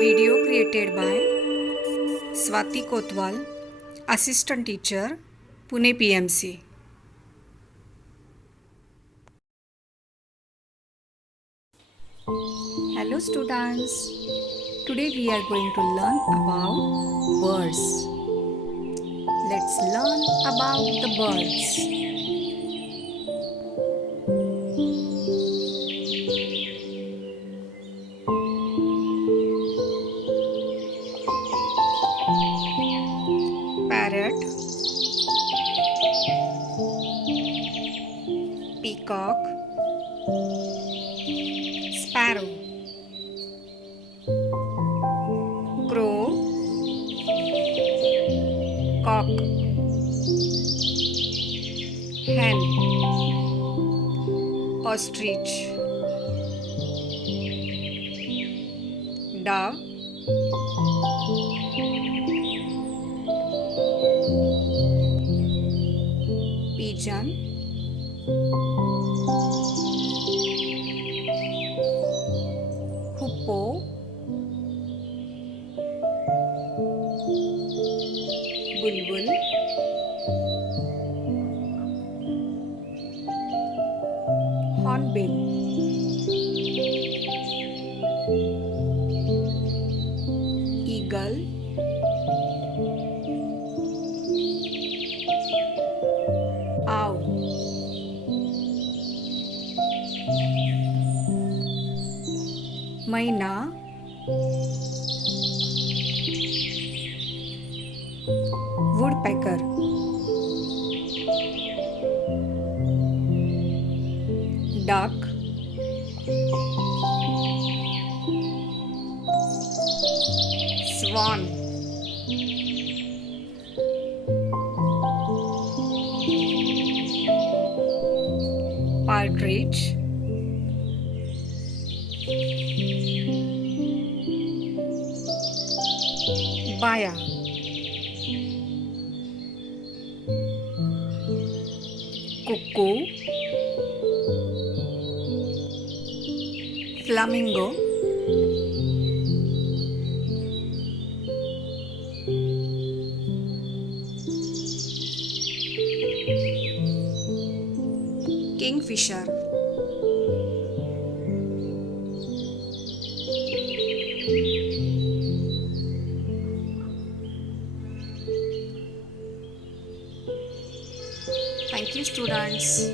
Video created by Swati Kotwal, Assistant Teacher, Pune PMC. Hello students, today we are going to learn about birds. Let's learn about the birds. Parrot, peacock, sparrow, crow, cock, hen, ostrich, dove, pigeon, hoopoe, bulbul, hornbill, eagle, owl, maina, woodpecker, duck, swan, partridge, baya, cuckoo, flamingo, kingfisher. Thank you, students.